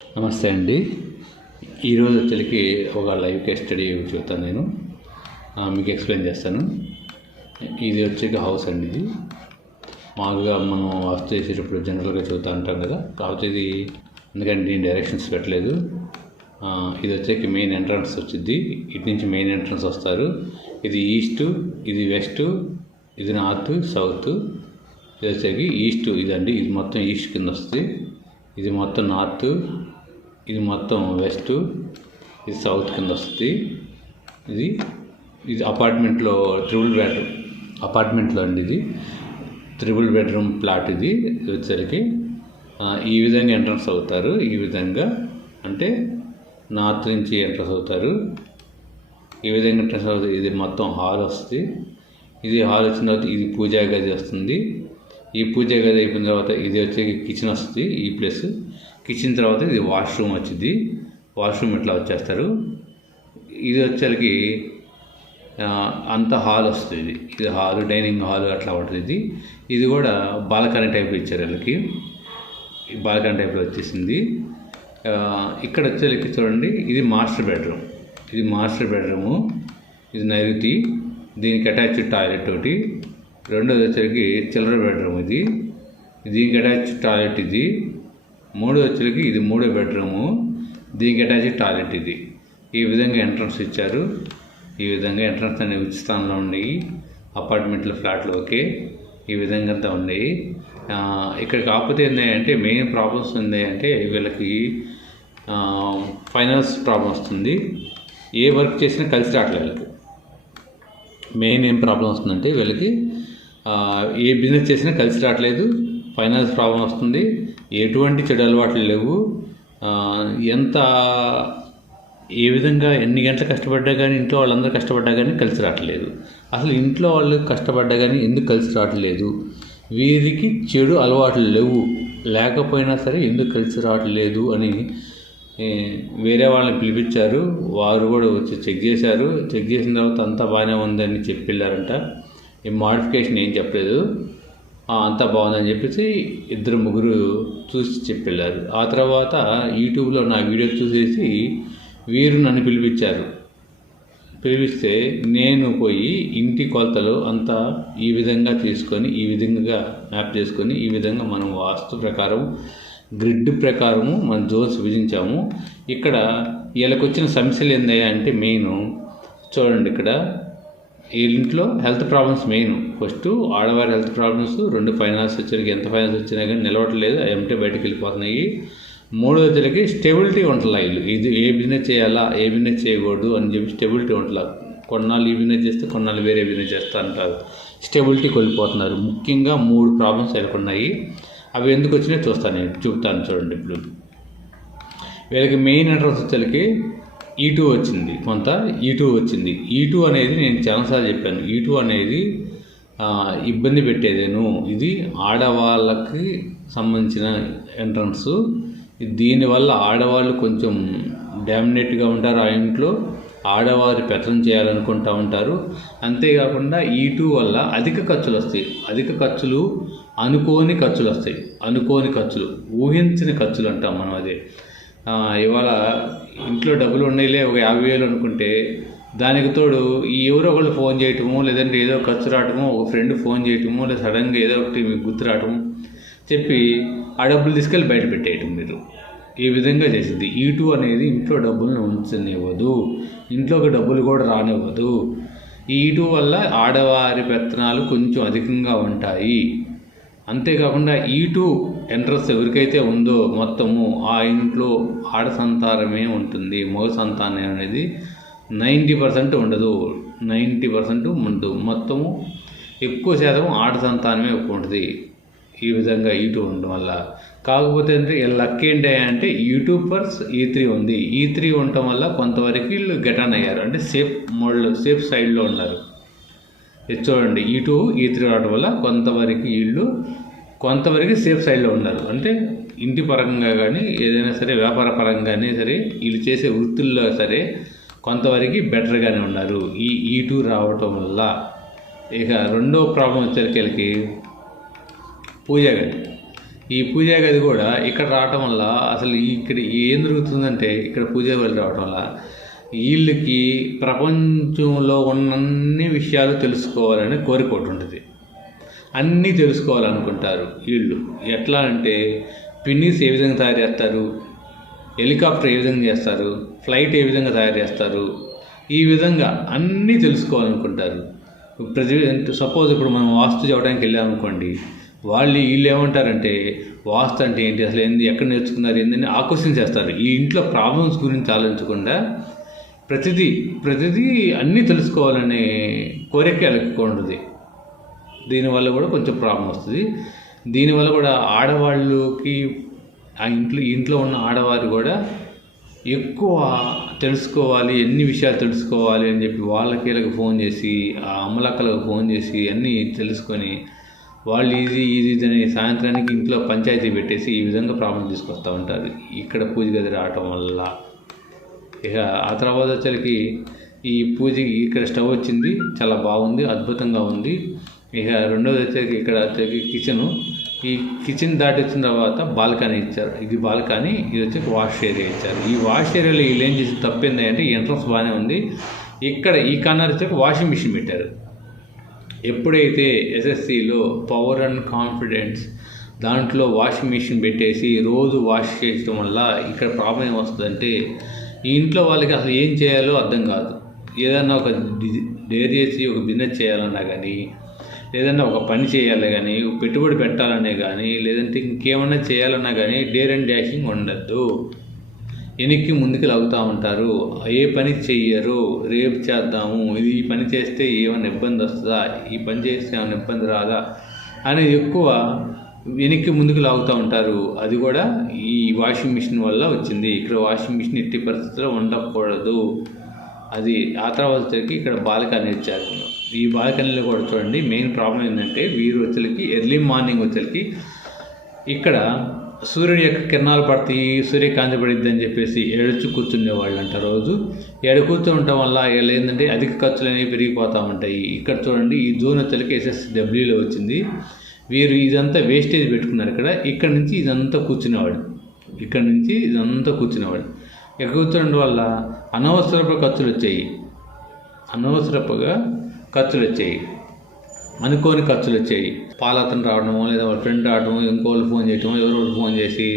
నమస్తే అండి. ఈరోజు వచ్చరికి ఒక లైవ్ కేస్ స్టడీ చూస్తాను. నేను మీకు ఎక్స్ప్లెయిన్ చేస్తాను. ఇది వచ్చేకి హౌస్ అండి. ఇది మామూలుగా మనం వాస్తు చేసేటప్పుడు జనరల్గా చూస్తూ ఉంటాం కదా. కాకపోతే ఇది ఎందుకంటే నేను డైరెక్షన్స్ పెట్టలేదు. ఇది వచ్చేకి మెయిన్ ఎంట్రన్స్ వచ్చింది. ఇటు నుంచి మెయిన్ ఎంట్రన్స్ వస్తారు. ఇది ఈస్ట్, ఇది వెస్ట్, ఇది నార్త్, సౌత్. ఇది వచ్చేకి ఈస్ట్ ఇదండి. ఇది మొత్తం ఈస్ట్ కింద వస్తుంది. ఇది మొత్తం నార్త్, ఇది మొత్తం వెస్ట్, ఇది సౌత్ కింద వస్తుంది. ఇది అపార్ట్మెంట్లో అపార్ట్మెంట్లో అండి. ఇది ట్రిపుల్ బెడ్రూమ్ ప్లాట్. ఇది వచ్చేసరికి ఈ విధంగా ఎంట్రన్స్ అవుతారు. ఈ విధంగా అంటే నార్త్ నుంచి ఎంట్రన్స్ అవుతారు. ఈ విధంగా ఎంట్రన్స్ అవుతుంది. ఇది మొత్తం హాల్ వస్తుంది. ఇది హాల్ వచ్చిన తర్వాత ఇది పూజా గది వస్తుంది. ఈ పూజా గది అయిపోయిన తర్వాత ఇది వచ్చే కిచెన్ వస్తుంది. ఈ ప్లేస్ కిచెన్ తర్వాత ఇది వాష్రూమ్ వచ్చింది. వాష్రూమ్ ఇట్లా వచ్చేస్తారు. ఇది వచ్చరికి అంత హాల్ వస్తుంది. ఇది హాల్, డైనింగ్ హాల్ అట్లా ఉంటుంది. ఇది కూడా బాల్కనీ టైప్ ఇచ్చారు వీళ్ళకి. బాల్కనీ టైప్లో వచ్చేసింది. ఇక్కడ వచ్చేసరికి చూడండి, ఇది మాస్టర్ బెడ్రూమ్. ఇది మాస్టర్ బెడ్రూము. ఇది నైరుతి. దీనికి అటాచ్డ్ టాయిలెట్ ఒకటి. రెండోది వచ్చరికి చిల్డ్ర బెడ్రూమ్. ఇది దీనికి అటాచ్డ్ టాయిలెట్. ఇది మూడో వచ్చరికి ఇది మూడో బెడ్రూము. దీనికి అటాచ్డ్ టాయిలెట్. ఇది ఈ విధంగా ఎంట్రన్స్ ఇచ్చారు. ఈ విధంగా ఎంట్రన్స్ అనేవి ఉచిత స్థానంలో ఉన్నాయి. అపార్ట్మెంట్లో ఫ్లాట్లు ఓకే. ఈ విధంగా అంతా ఉన్నాయి. ఇక్కడ కాకపోతే ఏంటంటే మెయిన్ ప్రాబ్లమ్స్ ఏంటంటే వీళ్ళకి ఫైనాన్స్ ప్రాబ్లం వస్తుంది. ఏ వర్క్ చేసినా కలిసి రావట్లేదు వీళ్ళకి. మెయిన్ ఏం ప్రాబ్లం వస్తుందంటే వీళ్ళకి ఏ బిజినెస్ చేసినా కలిసి రావట్లేదు. ఫైనాన్స్ ప్రాబ్లం వస్తుంది. ఎటువంటి చెడు అలవాట్లు లేవు. ఏ విధంగా ఎన్ని గంటలు కష్టపడ్డా కానీ ఇంట్లో వాళ్ళందరూ కష్టపడ్డా కానీ కలిసి రావట్లేదు. అసలు ఇంట్లో వాళ్ళు కష్టపడ్డా కానీ ఎందుకు కలిసి రావట్లేదు? వీరికి చెడు అలవాట్లు లేవు, లేకపోయినా సరే ఎందుకు కలిసి రావట్లేదు అని వేరే వాళ్ళని పిలిపించారు. వారు కూడా వచ్చి చెక్ చేశారు. చెక్ చేసిన తర్వాత అంతా బాగానే ఉందని చెప్పి వెళ్ళారంట. ఈ మాడిఫికేషన్ ఏం చెప్పలేదు. అంతా బాగుందని చెప్పేసి ఇద్దరు ముగ్గురు చూసి చెప్పి వెళ్ళారు. ఆ తర్వాత యూట్యూబ్లో నా వీడియో చూసేసి వీరు నన్ను పిలిపించారు. పిలిపిస్తే నేను పోయి ఇంటి కొలతలు అంతా ఈ విధంగా తీసుకొని, ఈ విధంగా మ్యాప్ చేసుకొని, ఈ విధంగా మనం వాస్తు ప్రకారం గ్రిడ్ ప్రకారము మనం జోన్స్ విధించాము. ఇక్కడ వీళ్ళకి వచ్చిన సమస్యలు ఏందయ్యా అంటే మెయిన్ చూడండి. ఇక్కడ ఈ ఇంట్లో హెల్త్ ప్రాబ్లమ్స్ మెయిన్. ఫస్ట్ ఆడవారి హెల్త్ ప్రాబ్లమ్స్, రెండు ఫైనాన్స్ వచ్చరికి ఎంత ఫైనాన్స్ వచ్చినా కానీ నిలవట్లేదు, ఏమంటే బయటకు వెళ్ళిపోతున్నాయి. మూడోదికి స్టెబిలిటీ ఉంటుందా ఇల్లు. ఇది ఏ బిజినెస్ చేయాలా, ఏ బిజినెస్ చేయకూడదు అని చెప్పి స్టెబిలిటీ ఉంటుందా. కొన్నాళ్ళు ఈ బిజినెస్ చేస్తే కొన్నాళ్ళు వేరే బిజినెస్ చేస్తా అంటారు. స్టెబిలిటీ కోల్పోతున్నారు. ముఖ్యంగా 3 ప్రాబ్లమ్స్ ఎదుర్కొన్నాయి. అవి ఎందుకు వచ్చినాయో చూపుతాను చూడండి. ఇప్పుడు వీళ్ళకి మెయిన్ ఎంట్రన్స్ వచ్చేసరికి E2 వచ్చింది. కొంత E2 వచ్చింది. E2 అనేది నేను చాలాసార్లు చెప్పాను. E2 అనేది ఇబ్బంది పెట్టేదేను. ఇది ఆడవాళ్ళకి సంబంధించిన ఎంట్రన్స్. దీనివల్ల ఆడవాళ్ళు కొంచెం డామినేట్గా ఉంటారు. ఆ ఇంట్లో ఆడవారి పెత్తనం చేయాలనుకుంటూ ఉంటారు. అంతేకాకుండా E2 వల్ల అధిక ఖర్చులు వస్తాయి. అధిక ఖర్చులు, అనుకోని ఖర్చులు వస్తాయి. అనుకోని ఖర్చులు, ఊహించిన ఖర్చులు అంటాం మనం. అదే ఇవాళ ఇంట్లో డబ్బులు ఉన్నాయిలే ఒక 50,000 అనుకుంటే దానికి తోడు ఎవరో ఒకళ్ళు ఫోన్ చేయటము, లేదంటే ఏదో ఖర్చు రావటము, ఒక ఫ్రెండ్ ఫోన్ చేయటము, లేదా సడన్గా ఏదో ఒకటి మీకు గుర్తు రావటము చెప్పి ఆ డబ్బులు తీసుకెళ్ళి బయట పెట్టేయటం మీరు. ఈ విధంగా చేసింది. E2 అనేది ఇంట్లో డబ్బులను ఉంచనివ్వదు, ఇంట్లోకి డబ్బులు కూడా రానివ్వదు. ఈ E2 వల్ల ఆడవారి పెత్తనాలు కొంచెం అధికంగా ఉంటాయి. అంతేకాకుండా E2 ఎంట్రన్స్ ఎవరికైతే ఉందో మొత్తము ఆ ఇంట్లో ఆడ సంతానమే ఉంటుంది. మగ సంతానం అనేది 90% ఉండదు. 90% ఉండదు. మొత్తము ఎక్కువ శాతం ఆడ సంతానమే ఉంటుంది. ఈ విధంగా E2 ఉండడం వల్ల. కాకపోతే అంటే లక్ ఏంటి అంటే E2 ప్లస్ E3 ఉంది. E3 ఉండటం వల్ల కొంతవరకు వీళ్ళు గెటాన్ అయ్యారు. అంటే సేఫ్ మోడ్లో, సేఫ్ సైడ్లో ఉన్నారు. ఇది చూడండి, E2 E3 రావడం వల్ల కొంతవరకు సేఫ్ సైడ్లో ఉన్నారు. అంటే ఇంటి పరంగా కానీ ఏదైనా సరే వ్యాపార పరంగా కానీ సరే వీళ్ళు చేసే వృత్తుల్లో సరే కొంతవరకు బెటర్గానే ఉన్నారు ఈ E2 రావటం వల్ల. ఇక రెండో ప్రాబ్లం వచ్చేసరికి పూజా గది. ఈ పూజా గది కూడా ఇక్కడ రావటం వల్ల అసలు ఇక్కడ ఏం జరుగుతుందంటే ఇక్కడ పూజా గది రావటం వల్ల వీళ్ళకి ప్రపంచంలో ఉన్నన్ని విషయాలు తెలుసుకోవాలని కోరిక ఒకటి ఉంటుంది. అన్నీ తెలుసుకోవాలనుకుంటారు వీళ్ళు. ఎట్లా అంటే పిన్నీస్ ఏ విధంగా తయారు చేస్తారు, హెలికాప్టర్ ఏ విధంగా చేస్తారు, ఫ్లైట్ ఏ విధంగా తయారు చేస్తారు, ఈ విధంగా అన్నీ తెలుసుకోవాలనుకుంటారు. సపోజ్ ఇప్పుడు మనం వాస్తు చెప్పడానికి వెళ్ళామనుకోండి, వీళ్ళు ఏమంటారంటే వాస్తు అంటే ఏంటి, అసలు ఏంది, ఎక్కడ నేర్చుకున్నారు, ఏంటని ఆ క్వశ్చన్స్ చేస్తారు. ఈ ఇంట్లో ప్రాబ్లమ్స్ గురించి ఆలోచించకుండా ప్రతిదీ అన్నీ తెలుసుకోవాలనే కోరిక ఎక్కువ ఉంటుంది. దీనివల్ల కూడా కొంచెం ప్రాబ్లం వస్తుంది. దీనివల్ల కూడా ఆడవాళ్ళకి ఆ ఇంట్లో ఉన్న ఆడవారు కూడా ఎక్కువ తెలుసుకోవాలి, ఎన్ని విషయాలు తెలుసుకోవాలి అని చెప్పి వీళ్ళకి ఫోన్ చేసి, ఆ అమ్మలక్కలకు ఫోన్ చేసి అన్నీ తెలుసుకొని వాళ్ళు ఈజీ అని సాయంత్రానికి ఇంట్లో పంచాయతీ పెట్టేసి ఈ విధంగా ప్రాబ్లం తీసుకొస్తూ ఉంటారు ఇక్కడ పూజ గది రావటం వల్ల. ఇక ఆ తర్వాత వచ్చరికి ఈ పూజకి ఇక్కడ స్టవ్ వచ్చింది, చాలా బాగుంది, అద్భుతంగా ఉంది. ఇక రెండోది వచ్చరికి ఇక్కడ వచ్చరికి కిచెను. ఈ కిచెన్ దాటి వచ్చిన తర్వాత బాల్కనీ ఇచ్చారు. ఇది బాల్కనీ, ఇది వచ్చి వాష్ ఏరియా ఇచ్చారు. ఈ వాష్ ఏరియాలో వీళ్ళు ఏం చేసి తప్పింది అంటే ఎంట్రన్స్ బాగానే ఉంది, ఇక్కడ ఈ కార్నర్ వచ్చి వాషింగ్ మిషన్ పెట్టారు. ఎప్పుడైతే ఎస్ఎస్సిలో పవర్ అండ్ కాన్ఫిడెన్స్ దాంట్లో వాషింగ్ మిషన్ పెట్టేసి రోజు వాష్ చేయడం వల్ల ఇక్కడ ప్రాబ్లం ఏమొస్తుందంటే ఈ ఇంట్లో వాళ్ళకి అసలు ఏం చేయాలో అర్థం కాదు. ఏదన్నా ఒక డేర్ చేసి ఒక బిజినెస్ చేయాలన్నా కానీ, లేదన్నా ఒక పని చేయాలి కానీ, పెట్టుబడి పెట్టాలనే కానీ, లేదంటే ఇంకేమన్నా చేయాలన్నా కానీ డేర్ అండ్ డాషింగ్ ఉండద్దు. వెనక్కి ముందుకు లాగుతూ ఉంటారు, ఏ పని చెయ్యరు. రేపు చేద్దాము, ఈ పని చేస్తే ఏమైనా ఇబ్బంది వస్తుందా, ఈ పని చేస్తే ఏమైనా ఇబ్బంది రాదా అనేది ఎక్కువ వెనక్కి ముందుకు లాగుతూ ఉంటారు. అది కూడా ఈ వాషింగ్ మిషన్ వల్ల వచ్చింది. ఇక్కడ వాషింగ్ మిషన్ ఎట్టి పరిస్థితుల్లో ఉండకూడదు. అది ఆ తర్వాత వచ్చరికి ఇక్కడ బాల్కనీ ఇచ్చారు. ఈ బాల్కనీలో కూడా చూడండి, మెయిన్ ప్రాబ్లం ఏంటంటే వీరు వచ్చరికి ఎర్లీ మార్నింగ్ వచ్చరికి ఇక్కడ సూర్యుడి యొక్క కిరణాలు పడతాయి, సూర్యకాంతి పడిద్ది అని చెప్పేసి ఏడుచు కూర్చునేవాళ్ళు అంట. రోజు కూర్చుండటం వల్ల వీళ్ళు ఏంటంటే అధిక ఖర్చులు అనేవి పెరిగిపోతూ ఉంటాయి. ఇక్కడ చూడండి, ఈ జూన్ వచ్చరికి SSWలో వచ్చింది. వీరు ఇదంతా వేస్టేజ్ పెట్టుకున్నారు. ఇక్కడ నుంచి ఇదంతా కూర్చునేవాడు, ఇక్కడ నుంచి ఇదంతా కూర్చునేవాడు. ఇక్కడ కూర్చోవడం వల్ల అనవసరపు ఖర్చులు వచ్చాయి, అనుకోని ఖర్చులు వచ్చాయి. పాలతను రావడము, లేదా వాళ్ళ ఫ్రెండ్ రావడము, ఇంకోళ్ళు ఫోన్ చేయటము, ఎవరో ఫోన్ చేసి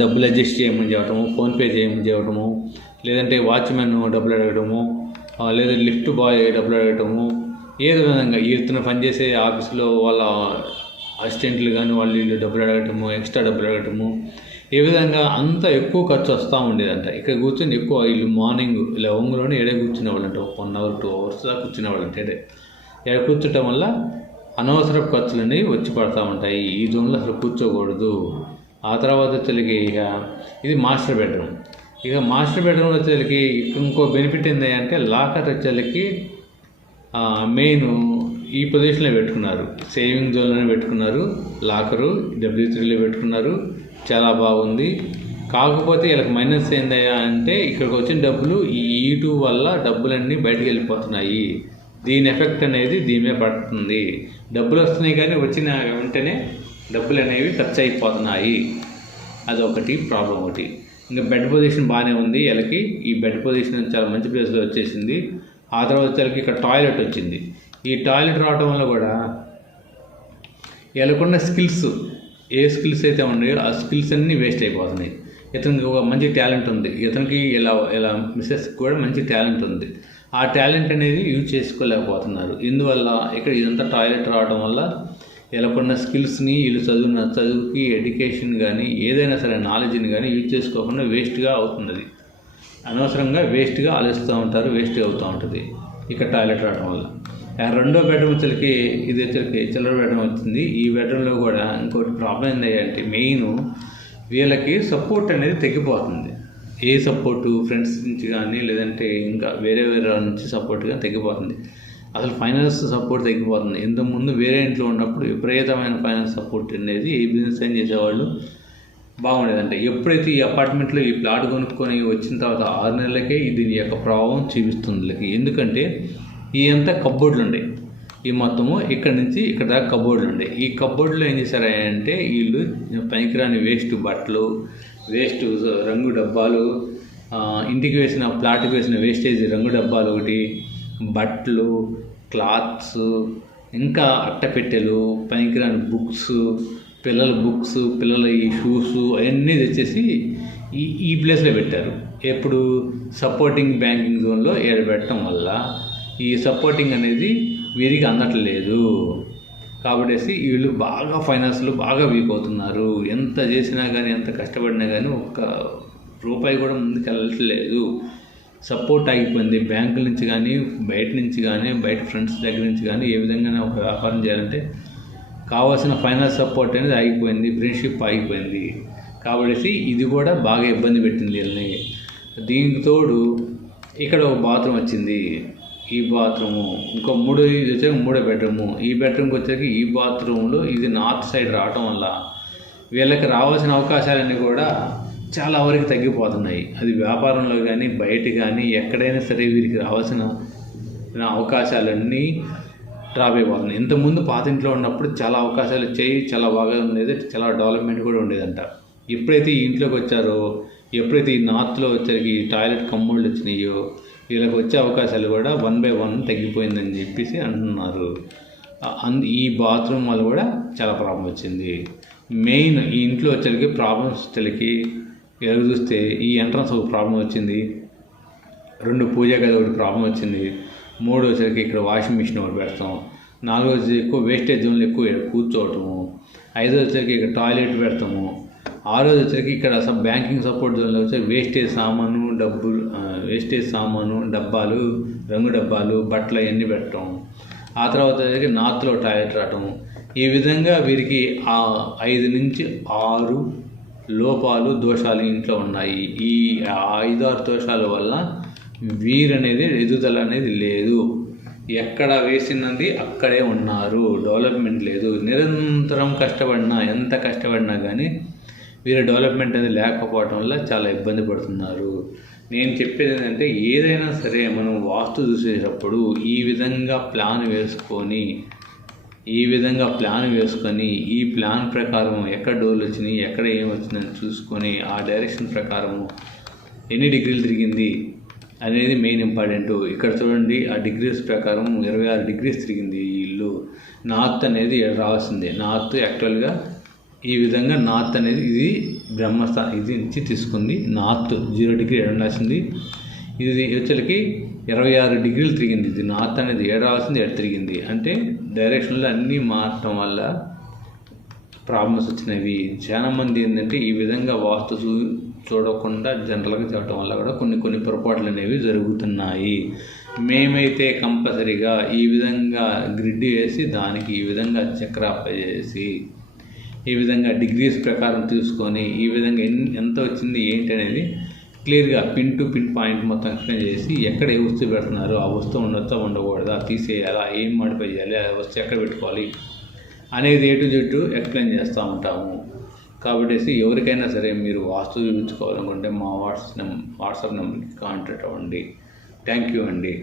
డబ్బులు అడ్జస్ట్ చేయమని చెప్పడము, ఫోన్పే చేయమని చెప్పడము, లేదంటే వాచ్మెన్ డబ్బులు అడగడము, లేదా లిఫ్ట్ బాయ్ డబ్బులు అడగటము, ఏదో విధంగా ఇతను పనిచేసే ఆఫీస్లో వాళ్ళ అసిస్టెంట్లు కానీ వాళ్ళు వీళ్ళు డబ్బులు అడగటము, ఎక్స్ట్రా డబ్బులు అడగటము, ఈ విధంగా అంత ఎక్కువ ఖర్చు వస్తూ ఉండేదంట. ఇక్కడ కూర్చొని ఎక్కువ వీళ్ళు మార్నింగ్ లవంగులోనే ఎడే కూర్చునేవాళ్ళంట, 1 hour 2 hours దాకా కూర్చునేవాళ్ళంట. ఎడ కూర్చోటం వల్ల అనవసరపు ఖర్చులు అనేవి వచ్చి పడుతూ ఉంటాయి. ఈ జోన్లో అసలు కూర్చోకూడదు. ఆ తర్వాత వచ్చేసరికి ఇది మాస్టర్ బెడ్రూమ్. ఇక మాస్టర్ బెడ్రూమ్ వచ్చేసరికి ఇంకో బెనిఫిట్ ఏంటి అంటే లాకర్ వచ్చేసరికి మెయిన్ ఈ పొజిషన్లో పెట్టుకున్నారు, సేవింగ్ జోన్లోనే పెట్టుకున్నారు. లాకరు W3లో పెట్టుకున్నారు, చాలా బాగుంది. కాకపోతే వీళ్ళకి మైనస్ ఏందయ్యా అంటే ఇక్కడికి వచ్చిన డబ్బులు ఈ E2 వల్ల డబ్బులన్నీ బయటికి వెళ్ళిపోతున్నాయి. దీని ఎఫెక్ట్ అనేది దీని మీద పడుతుంది. డబ్బులు వస్తున్నాయి కానీ వచ్చిన వెంటనే డబ్బులు అనేవి ఖర్చు అయిపోతున్నాయి. అదొకటి ప్రాబ్లం. ఒకటి ఇంకా బెడ్ పొజిషన్ బాగానే ఉంది. వీళ్ళకి ఈ బెడ్ పొజిషన్ చాలా మంచి ప్లేస్లో వచ్చేసింది. ఆ తర్వాత వచ్చేసరికి ఇక్కడ టాయిలెట్ వచ్చింది. ఈ టాయిలెట్ రావడం వల్ల కూడా వీళ్ళకున్న స్కిల్స్, ఏ స్కిల్స్ అయితే ఉన్నాయో ఆ స్కిల్స్ అన్నీ వేస్ట్ అయిపోతున్నాయి. ఇతనికి ఒక మంచి టాలెంట్ ఉంది, ఇతనికి ఇలా మిస్సెస్కి కూడా మంచి టాలెంట్ ఉంది. ఆ టాలెంట్ అనేది యూజ్ చేసుకోలేకపోతున్నారు. ఇందువల్ల ఇక్కడ ఇదంతా టాయిలెట్ రావడం వల్ల వీళ్ళకున్న స్కిల్స్ని, వీళ్ళు చదువుకి ఎడ్యుకేషన్ కానీ ఏదైనా సరే నాలెడ్జ్ని కానీ యూజ్ చేసుకోకుండా వేస్ట్గా అవుతుంది. అనవసరంగా వేస్ట్గా ఆలోచిస్తూ ఉంటారు, వేస్ట్గా అవుతూ ఉంటుంది ఇక్కడ టాయిలెట్ రావడం వల్ల. రెండో బెడ్రూమ్ వచ్చరికి ఇది వచ్చరికి చిల్లర బెడ్రూమ్ వచ్చింది. ఈ బెడ్రూమ్లో కూడా ఇంకోటి ప్రాబ్లం ఏంటంటే మెయిన్ వీళ్ళకి సపోర్ట్ అనేది తగ్గిపోతుంది. ఏ సపోర్టు ఫ్రెండ్స్ నుంచి కానీ లేదంటే ఇంకా వేరే నుంచి సపోర్ట్ కానీ తగ్గిపోతుంది. అసలు ఫైనాన్స్ సపోర్ట్ తగ్గిపోతుంది. ఇంతకుముందు వేరే ఇంట్లో ఉన్నప్పుడు విపరీతమైన ఫైనాన్స్ సపోర్ట్ అనేది ఏ బిజినెస్ అయినా చేసేవాళ్ళు బాగుండేదంటే, ఎప్పుడైతే ఈ అపార్ట్మెంట్లో ఈ ప్లాట్ కొనుక్కొని వచ్చిన తర్వాత 6 నెలలకే దీని యొక్క ప్రభావం చూపిస్తుంది వీళ్ళకి. ఎందుకంటే ఈ అంతా కబ్బోర్డులు ఉన్నాయి. ఈ మొత్తము ఇక్కడ నుంచి ఇక్కడ దాకా కబోర్డులు ఉండే. ఈ కబోర్డులో ఏం చేశారంటే వీళ్ళు పనికిరాని వేస్ట్ బట్టలు, వేస్ట్ రంగు డబ్బాలు, ఇంటికి వేసిన ప్లాట్కి వేసిన వేస్టేజ్ రంగు డబ్బాలు ఒకటి, బట్టలు, క్లాత్స్, ఇంకా అట్టపెట్టెలు, పనికిరాని బుక్స్, పిల్లల బుక్స్, పిల్లల ఈ షూస్ అవన్నీ తెచ్చేసి ఈ ప్లేస్లో పెట్టారు. ఎప్పుడు సపోర్టింగ్ బ్యాంకింగ్ జోన్లో పెట్టడం వల్ల ఈ సపోర్టింగ్ అనేది వీరికి అందట్లేదు. కాబట్టి వీళ్ళు బాగా ఫైనాన్స్లో బాగా వీక్ అవుతున్నారు. ఎంత చేసినా కానీ, ఎంత కష్టపడినా కానీ ఒక్క రూపాయి కూడా ముందుకు వెళ్ళట్లేదు. సపోర్ట్ ఆగిపోయింది. బ్యాంకుల నుంచి కానీ, బయట నుంచి కానీ, బయట ఫ్రెండ్స్ దగ్గర నుంచి కానీ ఏ విధంగా ఒక వ్యాపారం చేయాలంటే కావాల్సిన ఫైనాన్స్ సపోర్ట్ అనేది ఆగిపోయింది, ఫ్రెండ్షిప్ ఆగిపోయింది. కాబట్టి ఇది కూడా బాగా ఇబ్బంది పెట్టింది వీళ్ళని. దీనికి తోడు ఇక్కడ ఒక బాత్రూమ్ వచ్చింది. ఈ బాత్రూము ఇంకో ఇది వచ్చాక 3వ బెడ్రూము. ఈ బెడ్రూమ్కి వచ్చాక ఈ బాత్రూంలో ఇది నార్త్ సైడ్ రావటం వల్ల వీళ్ళకి రావాల్సిన అవకాశాలన్నీ కూడా చాలా వరకు తగ్గిపోతున్నాయి. అది వ్యాపారంలో కానీ, బయట కానీ, ఎక్కడైనా సరే వీరికి రావాల్సిన అవకాశాలన్నీ డ్రాప్ అయిపోతున్నాయి. ఇంతకుముందు పాత ఇంట్లో ఉన్నప్పుడు చాలా అవకాశాలు వచ్చాయి, చాలా బాగా ఉండేది, చాలా డెవలప్మెంట్ కూడా ఉండేదంట. ఎప్పుడైతే ఈ ఇంట్లోకి వచ్చారో, ఎప్పుడైతే ఈ నార్త్లో వచ్చరికి ఈ టాయిలెట్ కమ్మోళ్ళు వచ్చినాయో, వీళ్ళకి వచ్చే అవకాశాలు కూడా 1 by 1 తగ్గిపోయిందని చెప్పేసి అంటున్నారు. ఈ బాత్రూమ్ వల్ల కూడా చాలా ప్రాబ్లం వచ్చింది. మెయిన్ ఈ ఇంట్లో వచ్చరికి ప్రాబ్లమ్స్ వచ్చరికి ఎదురు చూస్తే ఈ ఎంట్రన్స్ ఒక ప్రాబ్లం వచ్చింది, 2 పూజా గది ఒకటి ప్రాబ్లం వచ్చింది, 3 వచ్చరికి ఇక్కడ వాషింగ్ మిషన్ ఒకటి పెడతాం, 4 వచ్చి ఎక్కువ వేస్టేజ్ జోన్లు ఎక్కువ కూర్చోవటము, 5 వచ్చరికి ఇక్కడ టాయిలెట్ పెడతాము, 6 వచ్చరికి ఇక్కడ బ్యాంకింగ్ సపోర్ట్ జోన్లో వచ్చి వేస్టేజ్ సామాను, డబ్బాలు, రంగు డబ్బాలు, బట్టలు అవన్నీ పెట్టడం. ఆ తర్వాత వచ్చరికి నార్త్లో టాయిలెట్ రావటం. ఈ విధంగా వీరికి 5 నుంచి 6 లోపాలు, దోషాలు ఇంట్లో ఉన్నాయి. ఈ 5-6 దోషాల వల్ల వీరనేది ఎదుగుదల అనేది లేదు. ఎక్కడ వేసినది అక్కడే ఉన్నారు. డెవలప్మెంట్ లేదు. నిరంతరం కష్టపడినా, ఎంత కష్టపడినా కానీ వీరి డెవలప్మెంట్ అనేది లేకపోవడం వల్ల చాలా ఇబ్బంది పడుతున్నారు. నేను చెప్పేది ఏంటంటే ఏదైనా సరే మనం వాస్తు చూసేటప్పుడు ఈ విధంగా ప్లాన్ వేసుకొని, ఈ ప్లాన్ ప్రకారం ఎక్కడ డోర్లు వచ్చినాయి, ఎక్కడ ఏం వచ్చిందని చూసుకొని ఆ డైరెక్షన్ ప్రకారము ఎన్ని డిగ్రీలు తిరిగింది అనేది మెయిన్ ఇంపార్టెంట్. ఇక్కడ చూడండి, ఆ డిగ్రీస్ ప్రకారం 26 డిగ్రీస్ తిరిగింది ఈ ఇల్లు. నార్త్ అనేది రావాల్సిందే. నార్త్ యాక్చువల్గా ఈ విధంగా నార్త్ అనేది ఇది బ్రహ్మస్థానం ఇది నుంచి తీసుకుంది. నార్త్ 0 డిగ్రీ ఎడంలాసింది. ఇది వచ్చరికి 26 డిగ్రీలు తిరిగింది. ఇది నార్త్ అనేది రావాల్సింది తిరిగింది. అంటే డైరెక్షన్లో అన్నీ మారటం వల్ల ప్రాబ్లమ్స్ వచ్చినవి. చాలామంది ఏంటంటే ఈ విధంగా వాస్తు చూడకుండా జనరల్గా చూడటం వల్ల కూడా కొన్ని పొరపాట్లు అనేవి జరుగుతున్నాయి. మేమైతే కంపల్సరీగా ఈ విధంగా గ్రిడ్ వేసి దానికి ఈ విధంగా చక్ర అప్లై చేసి ఈ విధంగా డిగ్రీస్ ప్రకారం తీసుకొని ఈ విధంగా ఎంత వచ్చింది ఏంటి అనేది క్లియర్గా పిన్ టు పిన్ పాయింట్ మొత్తం ఎక్స్ప్లెయిన్ చేసి ఎక్కడ ఏ వస్తువు పెడుతున్నారు, ఆ వస్తువు ఉండొచ్చా ఉండకూడదా, తీసేయాలా, ఏం మాడిఫై చేయాలి, ఆ వస్తువు ఎక్కడ పెట్టుకోవాలి అనేది A to Z ఎక్స్ప్లెయిన్ చేస్తూ ఉంటాము. కాబట్టి ఎవరికైనా సరే మీరు వాస్తు చూపించుకోవాలనుకుంటే మా వాట్సాప్ నెంబర్కి కాంటాక్ట్ అవ్వండి. థ్యాంక్ యూ అండి.